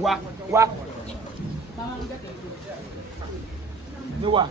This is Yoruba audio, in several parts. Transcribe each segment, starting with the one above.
Wa. Ni wa.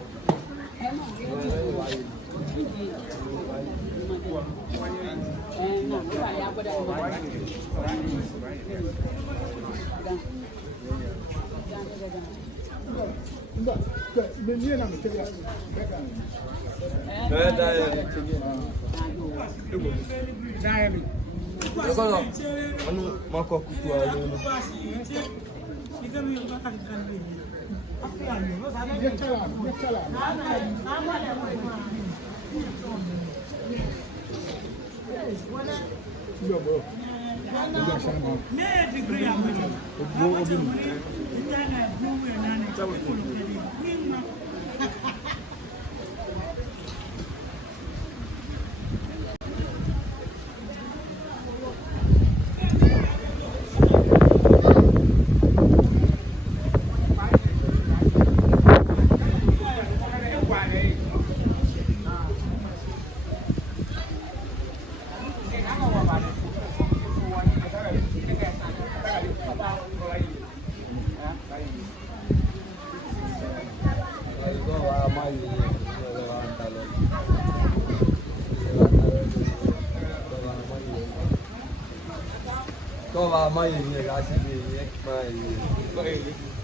Mai ne la si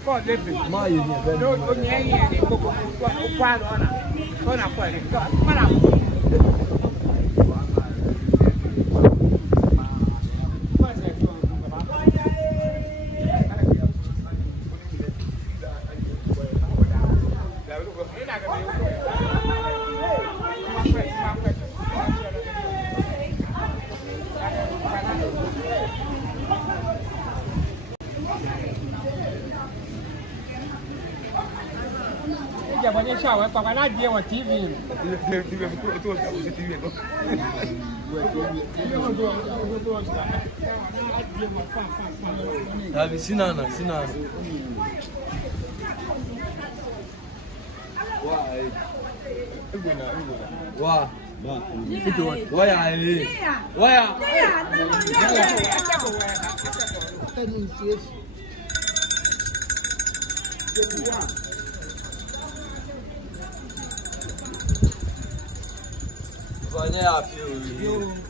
Poi le mai ne non è niente, poco qua non poi ma la Pode deixar, vai pagar na dia aqui, vindo. Abi Sinana. Wa. Vanya ya fi o.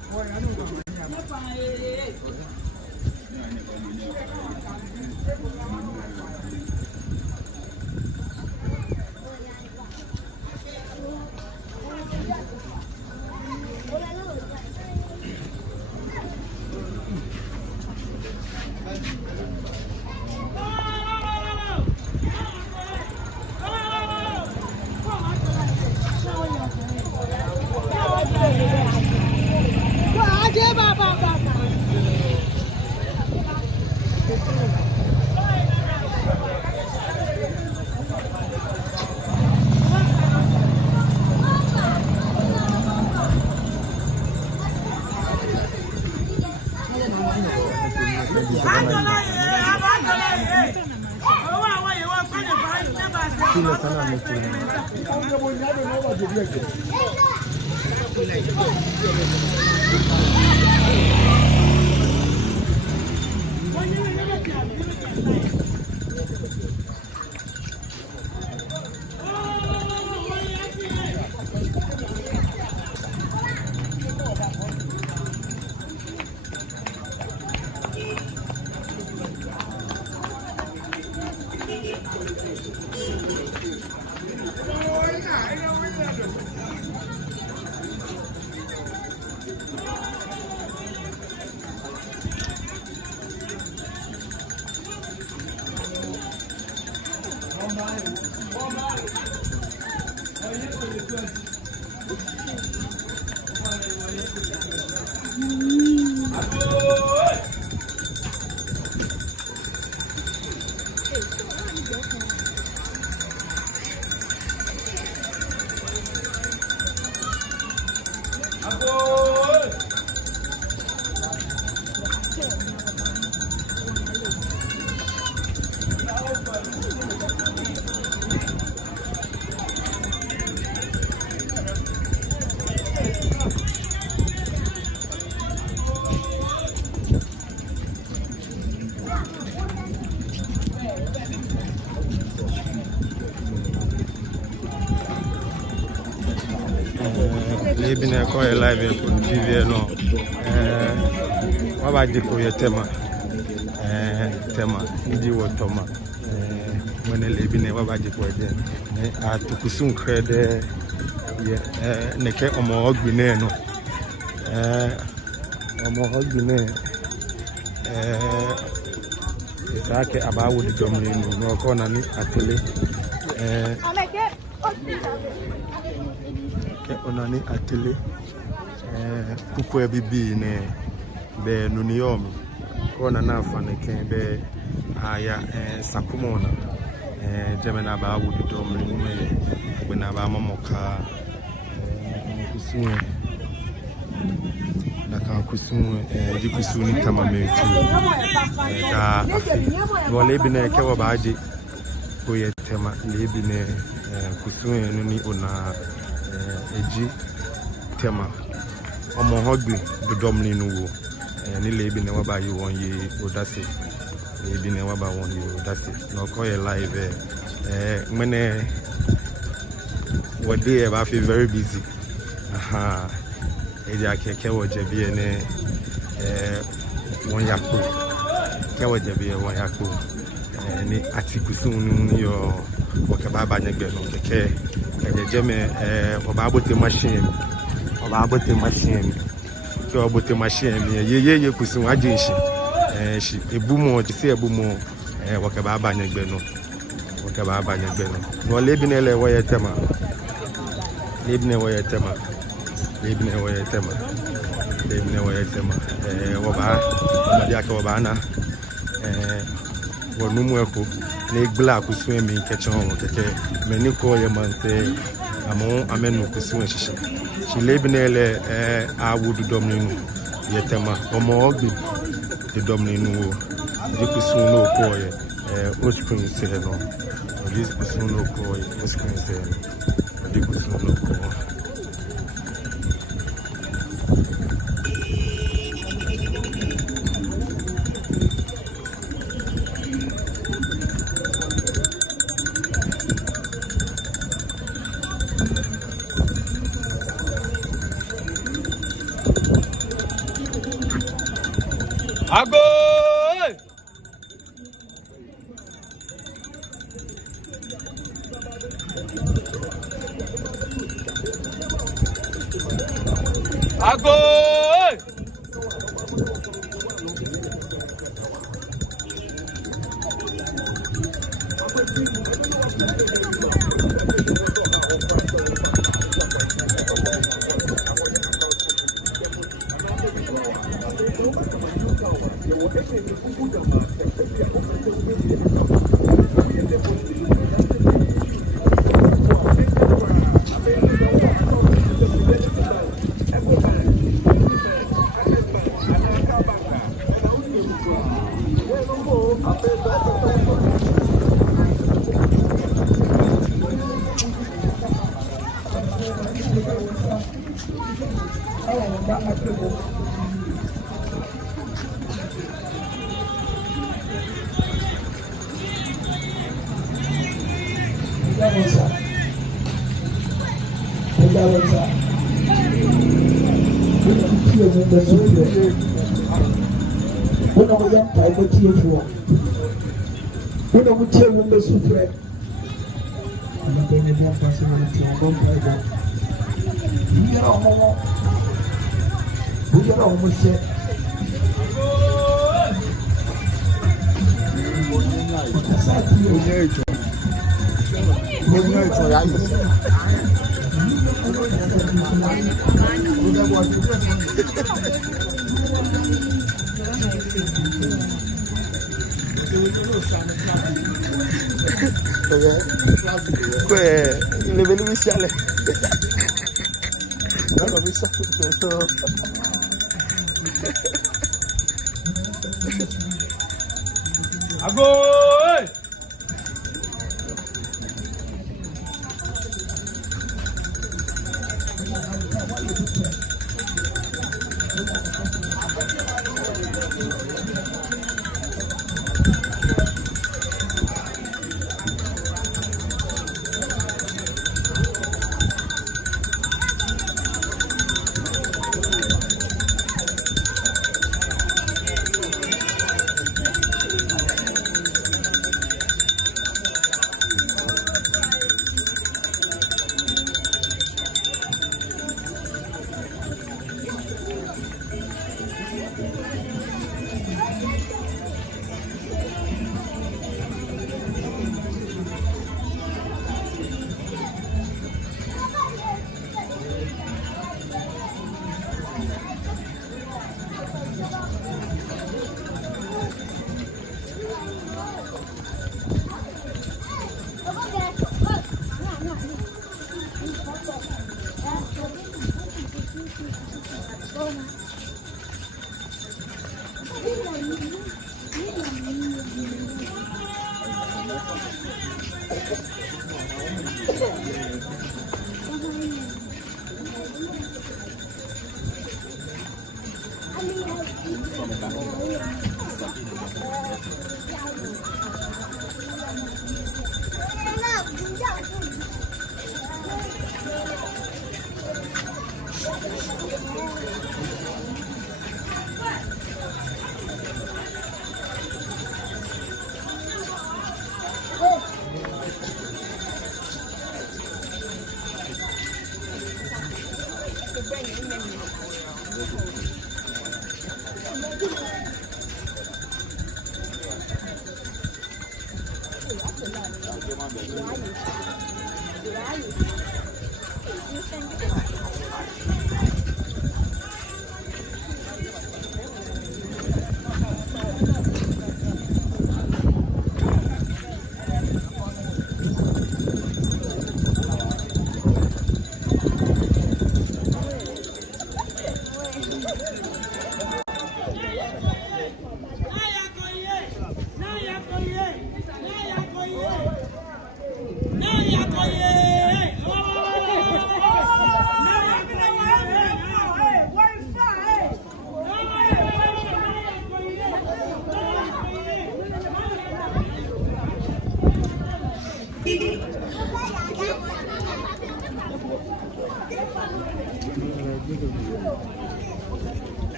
Libine ko live ko TV no wa ba je ko ye tema ndi wo toma when Libine wa ba je ko de atukusun krede ye neke omo ogbine no omo ogbine isake abawo de domri no ko na ni atele onani atele kuku ebibi ne be nuniomi kona na afane ken be aya sakumona jemena ba wudu domri me be na ba mamoka kusuwe na ka kusuwe jikusuni tamametu da afi wole bi na ke wa baaje ko ye tema lebi ne kusuwe nuni ona eji tema omo hogbi do domni nuwo ni lebi ne waba yi won ye odase lebi ne waba won ye odase no ko ye live mene wode e ba feel very busy aha eji akeke wo je bi ene won yakpo ke wo je bi won yakpo ni atikusun ni yo woke baba nyegbe no keke jeme oba bote machine ke obote machine ye kusun ajinshi shi ebumo ti se ebumo woke baba nyegbe no no lebine le wo ye tema woba dia ke woba na wonumu eko ne gbla kusun emi kechon keke meni ko ye man se amo amenu kusun shishi shi lebinele awudu domninu yetema omo ogbi de domninu de kusun no ko ye oskun se no de kusun no ko ye oskun se de kusun no ko Ago!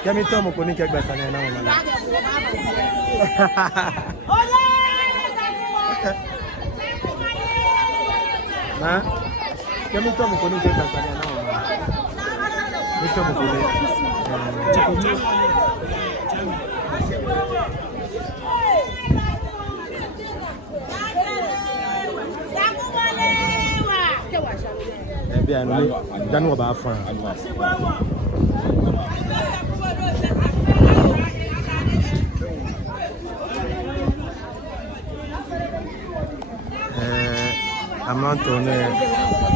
Kami tomo kuni kek basane na mama. Na? Kami tomo kuni kek basane na mama. Mito mo kuni. Bien, nous va faire. Amantone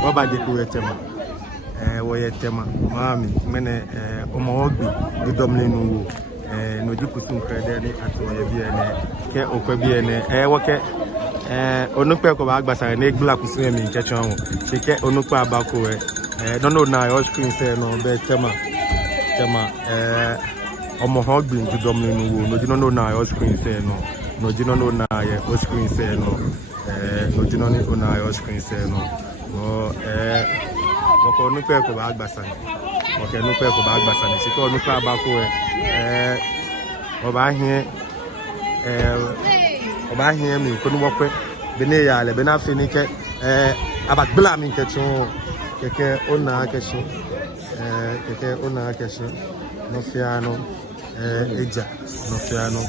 waba découvrir tema woye tema mami mene omogbi di domne nu no di kusum krede ni atoye bi ene ke okwa bi ene woke onukpe ko ba agbasa na egbula kusum mi nkecho ho ke onukpe abako no na your screen say no be tema omogbi di domne nu no di no na your screen say no di no na your screen say no no di no na your screen say no ko nupe ko ba agbasa ni o nupe ko ba agbasa ni siko nupe abako o ba hie mi ko nu wokwe be ne ya le be na fini ke abagbla mi ke tun keke ona keshi no fiano eja no fiano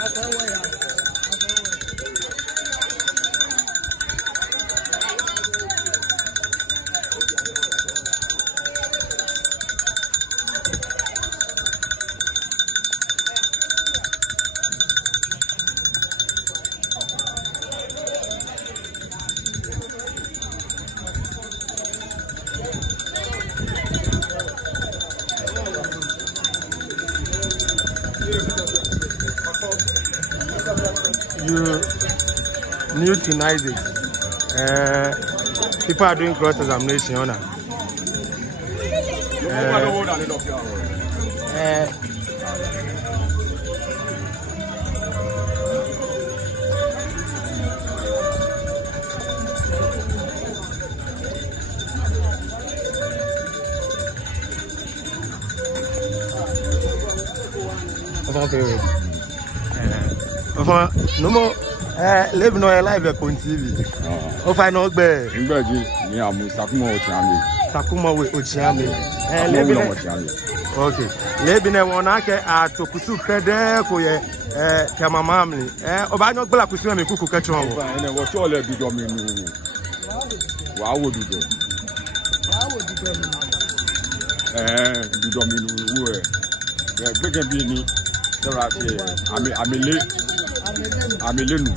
You new to Isaac. People are doing cross examination on that. No more live no live on TV. Oh, I know be. Ngbaji ni amu Sakuma Ochiame. Sakuma we Ochiame. Okay. Lebi ne wona ke atokusu krede ko ye temamamni. Obanyo gbala kusu me kuku ka chon wo. Ene wo cho le bido mi nu. Wa wo bido. Bido mi nu wo e. Gbege bi ni sera ke amelenu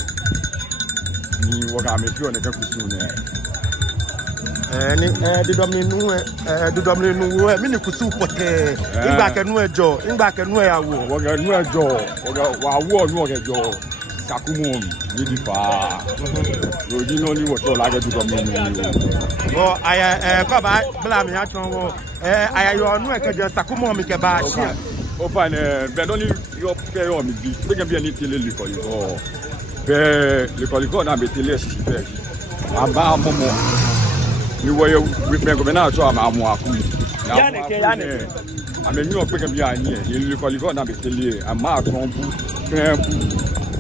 ni woga amefi on e ka kusu ne. Ni didominu wo mi ni kusu pote ngba kenu ejo yawo woga nu ejo woga wa wo nu oga ejo Sakumo ni di fa oji no ni wo so la ge didominu wo aya ko ba bla mi atron wo aya yo nu e kejo Sakumo mi ke ba shi o fa ne be no ni yo pe yo mi bi pe ke bi ni tele le ko yo be le ko na be tele shi be aba momo ni wo ye me go na so amu aku yani amemi o pe ke bi ani e le ko na be tele ama atron bu krembu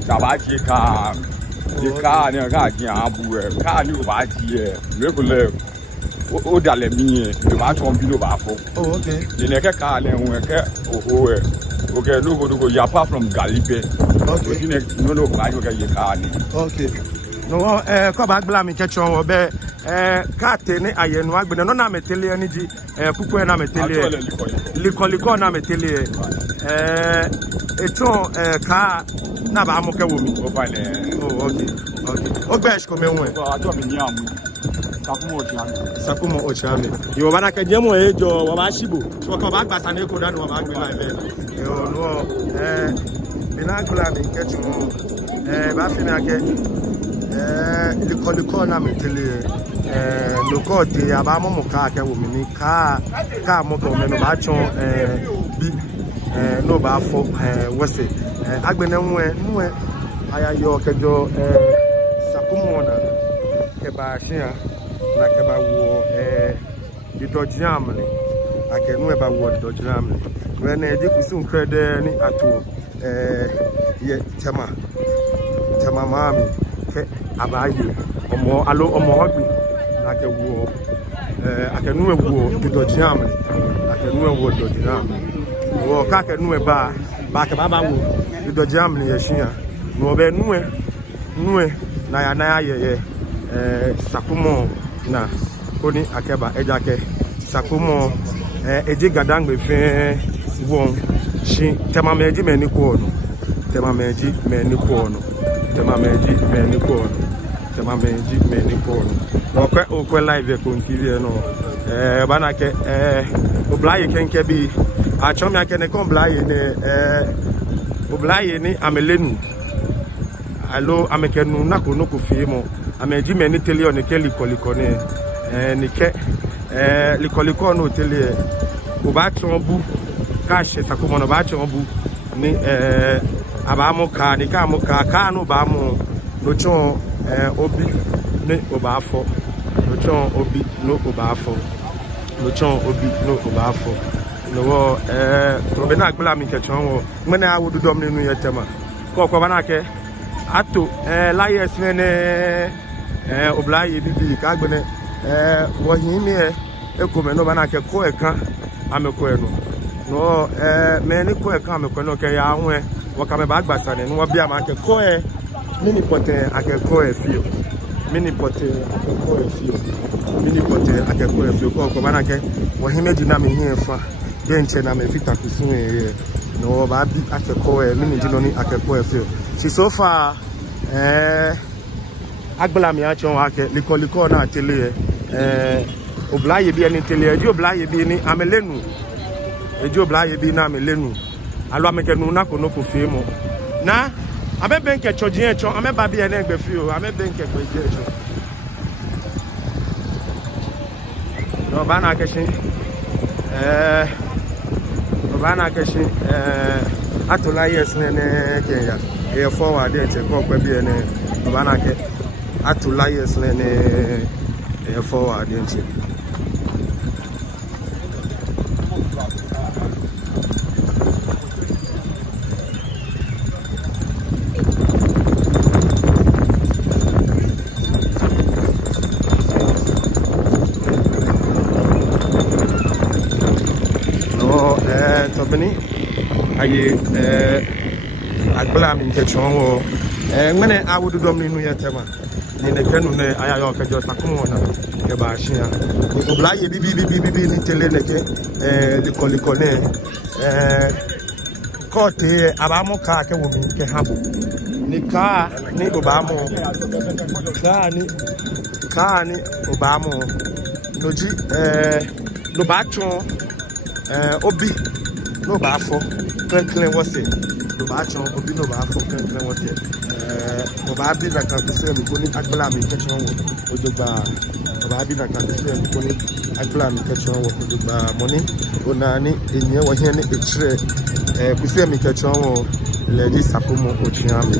daba ki ka ne ga ji abu e ka ni o ba ji e le ko le o dale mi e le ba atron bi lo ba fo. Oh, okay. Ne ke ka le hun ke o e okay, no go ya apart from Galipe. Okay. No ba yo ke ye ka ni. Okay. No ko ba gbla mi kechon wo be ka te ni ayenu agbene no na metele ani ji pupu na metele liko na metele eton ka na ba mo ke wo mi. O fa le. Oh, okay. O gbe ko me won. Ajo mi ni amu. Sakuma Ochiame. Yo bana ke jemo ejo wa ba shibo. So ko ba gba sane ko danu wa ba gbe live. Yo no bina gula mi kechon ba fina ke liko na metele loko te aba mo ka ke wo mi ni ka mo ko me no ba chon bi no ba fo wose agbene nwe aya yo kejo Sakuma na ke ba shia na ke ba wo didojamle akenu e ba wo didojamle we na edi kusun krede ni ato ye tema mami ke abaye omo hogbi na ke wo akenu e wo didojamle akenu e wo didojamle wo ka akenu e ba ke ba wo didojamle ye shia no be nue na ya ye Sakumo na koni akeba ejake Sakumo eji gadangbe fe won shi temameji meni ko no temameji meni ko no okwe live ko TV no bana ke oblaye kenke bi achomi akene ko oblaye ne oblaye ni amelenu alo amekenu na ko no ko fi mo ameji meni tele on ke likoliko ne ni ke likoliko no tele o ba tron bu ka she Sakumo no ba tron bu ni aba mo ka ni ka mo ka no ba mo no chon obi ni o ba fo no chon obi no o ba fo no chon obi no o ba fo no wo to be na gbla mi ke chon wo mena awodu dom ni nu yetema ko bana ke ato laye swene oblaye bibi ka gbene wo yin mi ekome no bana ke ko ekan ameko eno no me ni ko ekan ameko no ke ya hu wakame bagba ne no wabia ma ke koe mini pote akekoe fio mini pote akekoe fio mini pote akekoe fio ko bana ke wo himeji na me hiefa benche na me fita kusun no ba bi akekoe mini dino ni akekoe fio si so far agbala mi acho ake liko na tele oblaye bi ani tele eji oblaye bi ni amelenu eji oblaye bi na amelenu alo amekenu na ko no ko fe mo na amebe nke chojin echo ameba bi ene egbe fi o amebe nke gbeje echo no bana keshin atola yes ne Kenya e forward e ko pe bi ene bana ke atola yes ne e forward e aye agbala mi nke chon wo ngene awudu dom ni nu yetema ni ne kenu ne aya yo ka jo sakumo na ke ba shia obla ye bi ni tele ne ke liko ne kote abamu ka ke wo mi ke habo ni ka ni obamu ka ni obamu noji no ba chon obi no ba fo clean what's it no ba chon obi no ba fo clean what's it no ba bi na ka se mi ko ni agbala mi ke chon wo ojogba no ba bi na ka se mi ko ni agbala mi ke chon wo ojogba money ona ni enye wo he ni echire ku se mi ke chon wo le di sapomo ochiami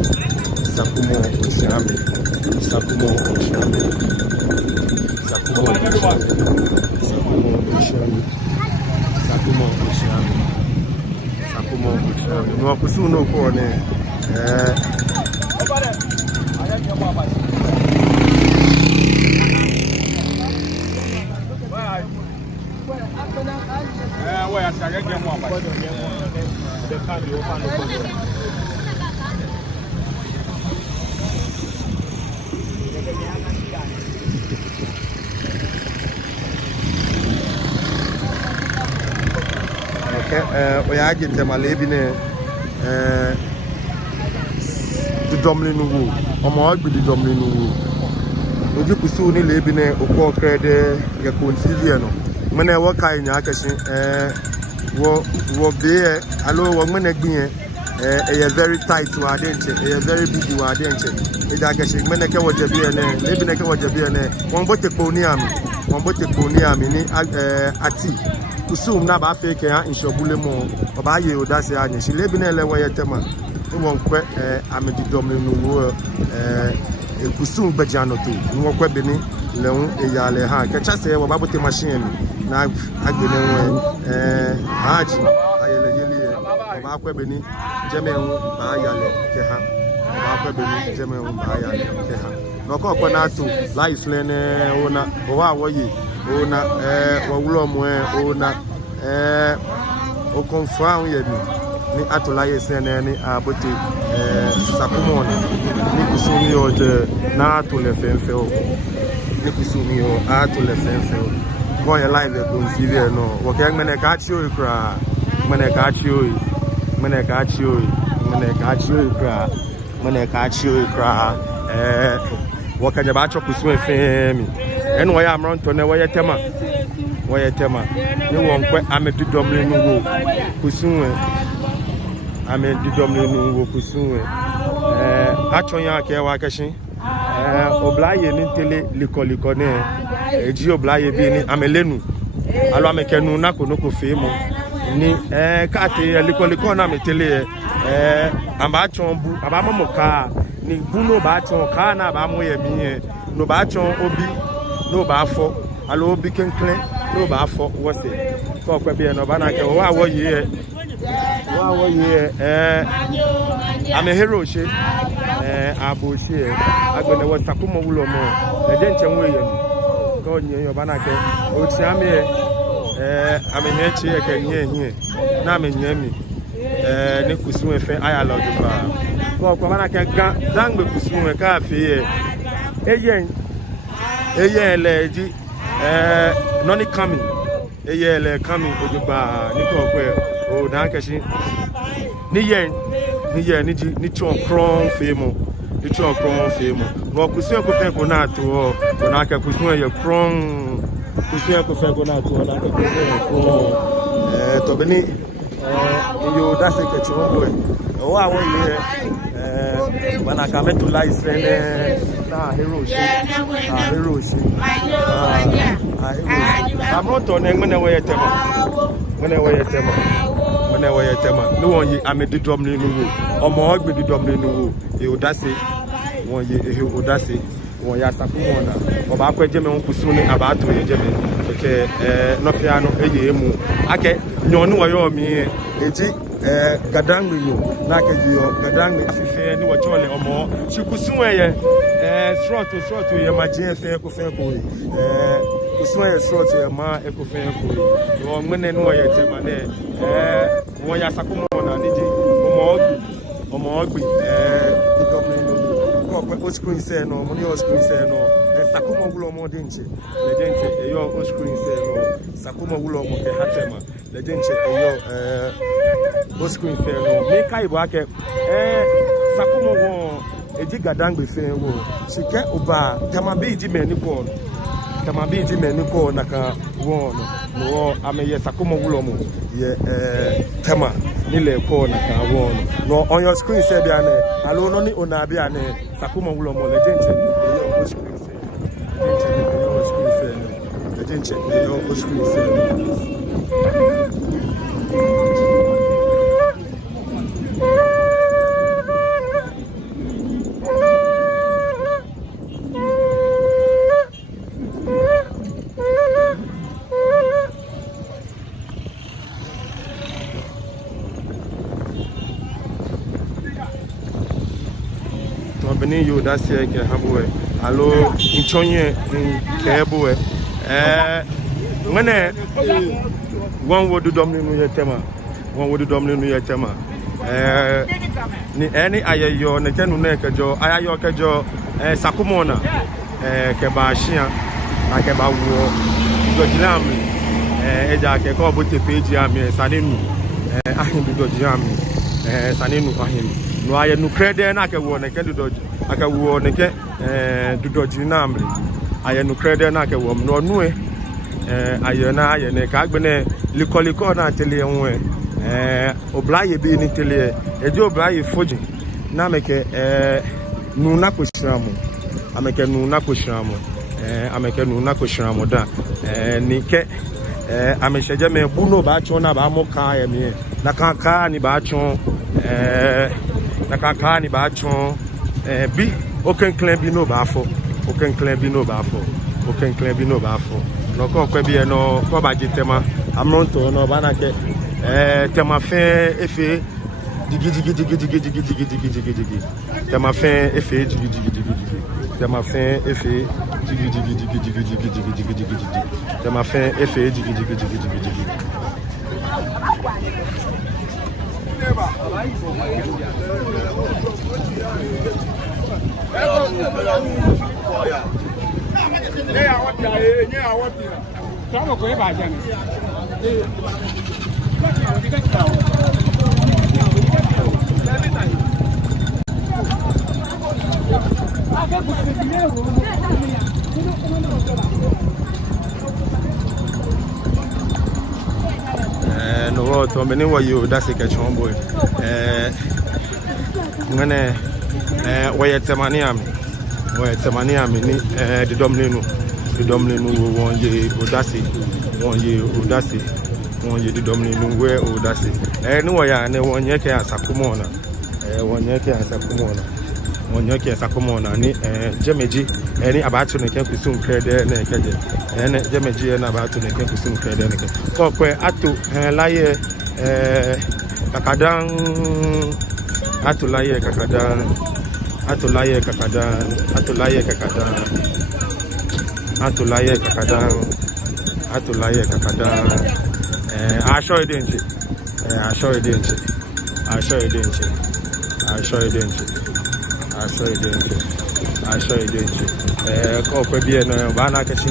no kusu no ko ne oya gite malebi ne di domli nuwu omo agbi di domli nuwu oji kusu ni lebi ne okwo krede ya consilie no mene wo kai nya akashi wo be alo wo mene gbin e very tight wa denche e very big wa denche e da akashi mene ke wo jebi ne lebi ne ke wo jebi ne won bote ko ni ami ni ati kusum na ba fake ya inshobule mo oba ye odase anya shilebi na ele wayetema won kwe amedi domle nuwo kusum bejano to won kwe beni lehun eyale ha kecha se wo babote machine na agbene won haji ayele yele oba kwe beni jemehu ba yale ke ha oba kwe beni jemehu ba yale ke ha no ko na to life lene ona o wa woye ona wo wulo mo ona o confirm ye ni atola ye senene abote sakumo ni kusumi o je na atole fenfe o ni kusumi o atole fenfe o go ye live e go nsive no wo ke ngene ka chi o kra mene ka chi o kra wo ka je ba cho kusumi fe mi eno ya amronto ne wo ye tema ni won kwe amedu domle nuwo kusunwe achonya ke wa kashin oblaye ni tele liko ne eji oblaye bi ni amelenu alo amekenu na ko no ko fe mo ni ka te liko na metele amba chombu aba momoka ni buno ba chon ka na ba mo ye mi no ba chon obi no ba fo alo obi kenklen no ba fo wose ko kwa bi no bana ke wa wo ye I'm a hero she abo she agbene wo sakumo wulo mo e de nche nwe ye ko nye yo bana ke o ti ame I'm a hechi e ke nye hie na me nye mi ne kusun efe ayala ojuba ko ko bana ke dang be kusun e ka fe eye leji noni coming eye le coming ojuba ni ko ko o dan keshi ni ji ni chon kron fe mo ni chon kron fe mo no kusun ko fe ko na to ko na ka kusun ye kron kusun ko fe ko na to na ka kron to beni yo that's a chombo o awon ye bana ka metula Israel na hero shi amoto ne ngene we yetema no won yi amedi dom ni nu omo ogbedi dom ni nu yo that's it won ye odase won ya sakumo na oba akwaje me nkusu ni abato ye jeme ke no fia no eye emu ake nyonu wo yo mi eji gadangbe yo na ke yo gadangbe afife ni wo chole omo shikusu ye srot ye ma je fe ko kusu ye srot ye ma e ko fe ko yo ngene no ye tema ne won ya sakumo na ni ji omo ogbi o screen say no money o screen say no sakuma gulo mo denche legende eyo o screen say no sakuma gulo mo ke hatema legende eyo o screen say no me kai bo ake sakuma wo eji gadangbe fe wo sike oba tamabi ji meni ko na ka wo no ameye sakuma gulo mo ye tema nile ko na ka wo no on your screen say bia ne alo no ni ona bia ne sakuma gulo mo legende eyo o screen say legende eyo o screen say Beni yo that's here ke habwe alo nchonye kebwe ngene won wodu domni nu yetema ni eni ayeyo ne kenu ne kejo ayayo kejo sakumona ke ba hia na ke ba wo dojinam eja ke ko bote page ami sanenu ahin dojinam sanenu ahin no aye no krede na ke wo ne ke dodoji aka wo ne ke dodoji na amri aye no krede na ke wo no nu aye na aye ne ka gbene likoliko na tele enwe oblaye bi ni tele eje oblaye foji na meke nu na kweshiramu ameke nu na kweshiramu da ni ke amesheje me buno ba chon na ba mo ka ye mi na kan ni ba chon nakaka ni ba chon bi okenklen bi no ba fo no ko kwa bi no ko ba gitema amronto no ba na ke tema fe efe digi tema fe efe digi tema fe efe digi tema fe efe digi no to meni wa yo that's a chombo ngene wa temani ami ni de domlenu won ye odasi won ye de domlenu we odasi ni wa ya ne won ye ke asakumona ni jemeji ni abatu ne ke kusum krede ne keje ne jemeji na abatu ne ke kusum krede ne ke ko kwe atu laye kakadan atulaye kakadan asho edenche I'll show you the I'll show you the I'll show you the I'll show you the call for being a banakashi.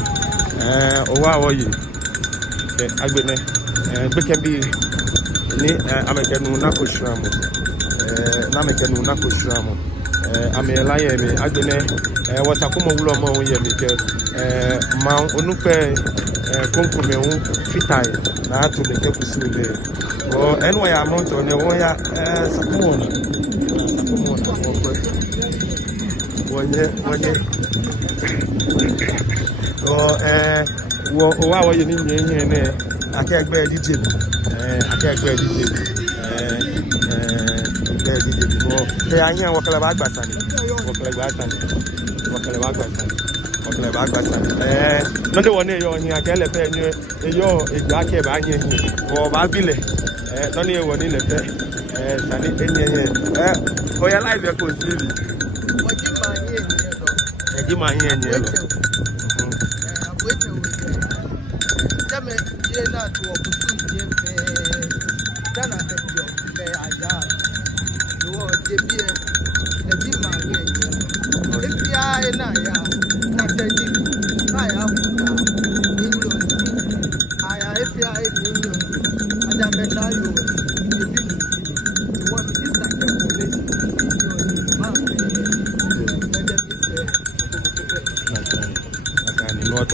Oh, wow, you. I've been can be American Nako Shram. American Nako Shram. I'm a lion. I've been what a common woman yemike. Mount Onupe Concome Fitai. Now to the Kepusu. Oh, anyway, I'm not on the way. Sapona. Wow, you need me. I can't bear DJ. I can't bear DJ. They are here. What about Bassan? What about Bassan? What about Bassan? What about Bassan? Not the one you're here. I can't let you. You're exactly by here. Or Babile. Not here one in the pay. Sunny Kenya. Oh, your life is good. What my here in yellow.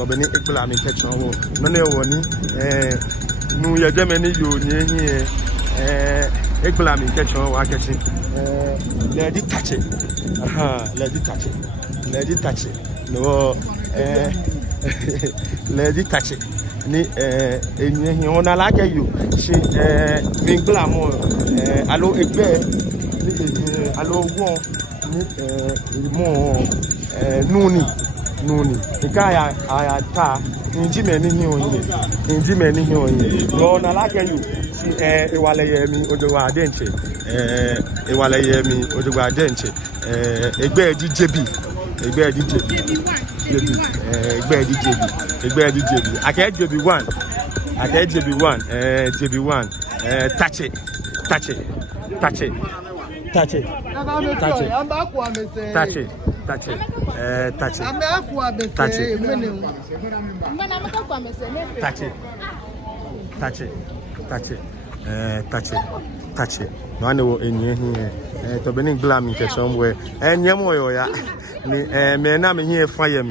Beni ekbla mi ketchon wo no ne woni nu ye demeni yo nye hie ekbla mi ketchon wa kechi lady touch it lady touch it no lady touch it ni enye hie ona la ke yo si mi gbla mo alo egbe ni alo won ni mo nuni ikaya ayata inji meni hi onye no na like you si ewale yemi ojowa adenche ewale yemi ojowa adenche egbe DJB ake JB1 JB1 touch it no no enye here to be glam in somewhere enyem oyo ya ni me na me here fire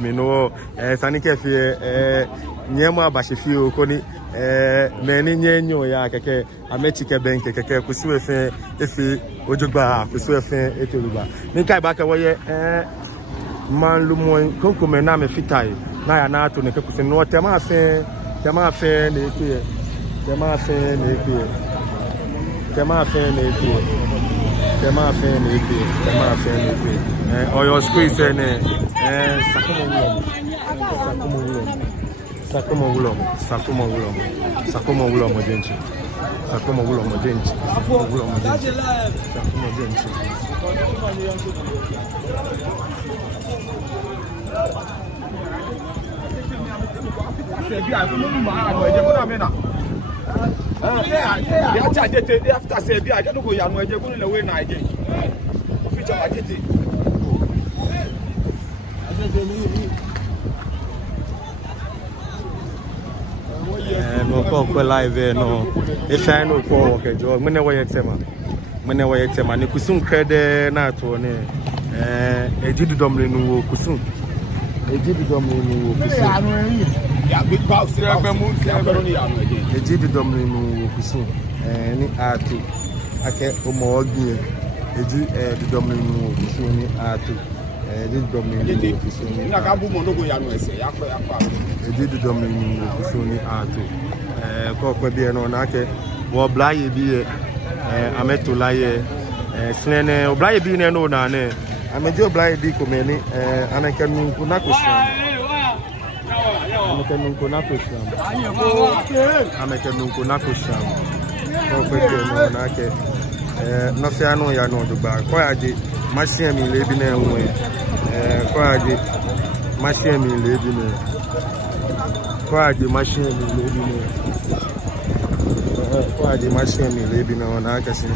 me no sanike fie nyem abahyefi okoni me ni nyenyo ya keke ametike benke keke kusiwe fe efi ojogba kusiwe fe etoluba ni kai ba ka woye man lumo konko me na me fitai na ya na to ne kekusi no tema fe ne ekue oyo squeeze ne Sakomo wulomo denchi. No call live no if I no call okay jo mene wa yetema ni kusun krede na to ne ejidi domre nu wo kusun ya big box ejidi domre nu wo kusun ni atu ake omo ogbin ejidi domre nu wo kusun ni atu ejidi domre nu wo kusun ni na ka bu mo dogo ya no ese ya pa ejidi domre nu wo kusun ni atu kokwe bi no na ke wo blaye bi ametulaye snene oblaye bi ne no na ne amejo oblaye bi ko meni anakanu kuna kusham kokwe bi no na ke no se anu ya no dugba ko aje machine mi le bi na enwe ko aje machine mi le bi na ko aje machine mi le bi na kwa di machine ni lebi na ona akasi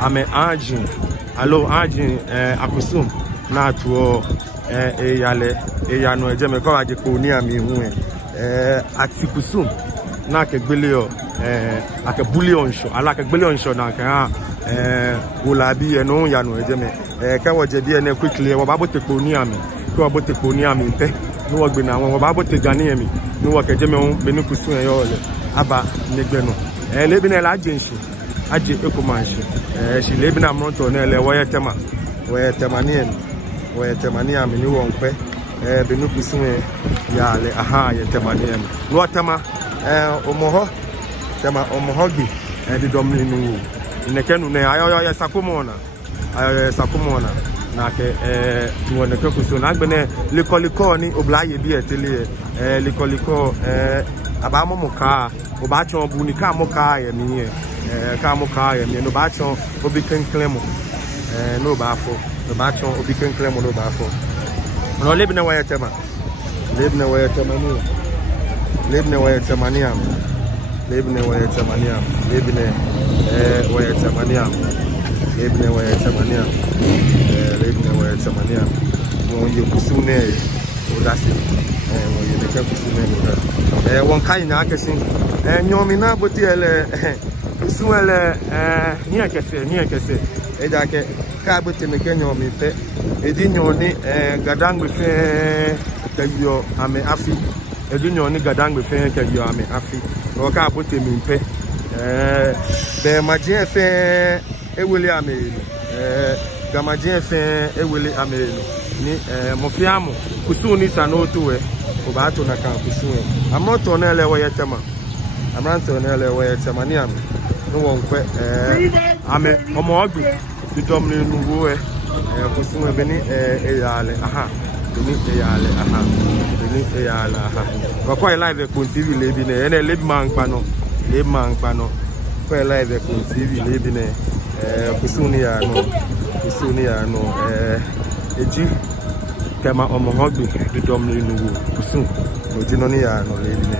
ame anjin alo anjin akusum na to eyanu eje me ko aje ko ni ami hu ati kusum na ke gbele o ake bullion show ala ke gbele on show na kan wula bi enu yanu eje me ke wo je bi ene quickly wo ba bo te ko ni ami ko wo bo te ko ni ami pe no wo gbe na won wo ba bo te gani emi no wo ke je me on be ni kusun e yo le aba negbe no lebi na la ajenshi aje ekomanshi shi lebi na mronto na ele wo yetema ni ami ni won pe be ni kusun e ya le aha yetema ni ami no tema omoho tema omohogi di domni nu inekenu ne ayo sakumona na ke won ke kusun agbene likoliko ni oblaye bi etele likoliko aba momuka oba chon bu ni ka moka ye mi no ba chon obi kenklemo no ba fo no ba chon obi kenklemo no ba fo no lebne wa yetema ni lebne wa yetemania lebne wa yetemania mo ye kusune odase mo ye neka kusune won kai na akesi nyomi na boti ele kusuele ni akese eja ke ka boti me ke nyomi pe edi nyoni gadangbe fe kayo ame afi edi nyoni gadangbe fe kayo ame afi o ka boti mi pe be maje fe ewele ame gamaje fe ewele ame ni mofiamu kusuni sanotu obato na kan kusuni amoto na ele woyetema amranto na ele woyetema ni am no won kwe ame omo ogbi bidomni nuwo kusuni beni eyale aha ko live ko TV lebi ne ene lebi man pa no ko live ko TV lebi ne kusuni ya no eji kema omohogbi bidomni nuwo kusun ojinoni ya no lebi ne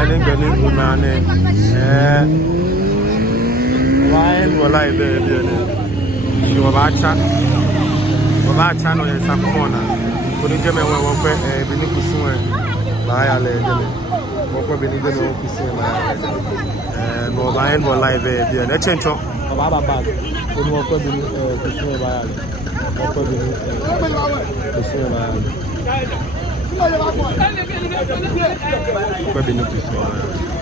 Ene beni unane wala ibe biene ni wabacha no yesa komona kuni jeme we wokwe bini kusunwe ba ya le jeme wokwe bini jeme wo kusunwe ba ya no ba en wala ibe biene chencho baba bag kuni wokwe bini kusunwe ba ya le wokwe bini kusunwe ba ya le wokwe bini kusunwe ba ya le